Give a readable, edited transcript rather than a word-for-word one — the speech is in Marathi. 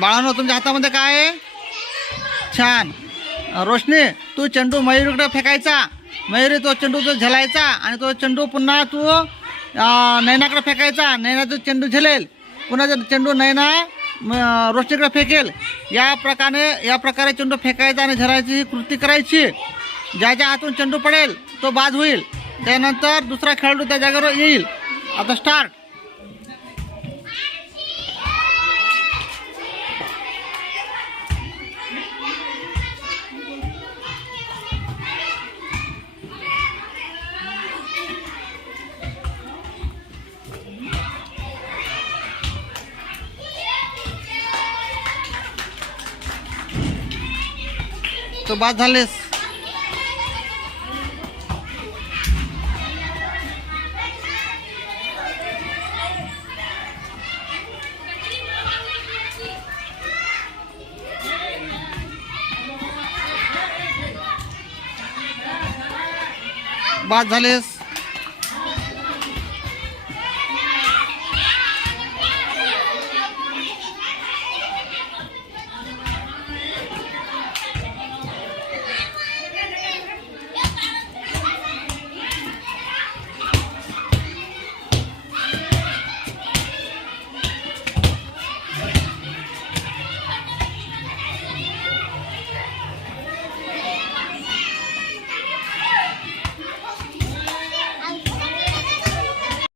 बाळांनो तुमच्या हातामध्ये काय आहे? छान. रोशनी तू चेंडू मयूरीकडे फेकायचा. मयुरी तो चेंडू तो झेलायचा आणि तो चेंडू पुन्हा तू नैनाकडे फेकायचा. नैना तो चेंडू झेलेल. पुन्हा जर चेंडू नैना रोशनीकडे फेकेल. या प्रकारे चेंडू फेकायचा आणि झेलायची ही कृती करायची. ज्याच्या हातून चेंडू पडेल तो बाद होईल. त्यानंतर दुसरा खेळाडू त्या जागेवर येईल. आता स्टार्ट. तो बाद झालेस. बाद झालेस.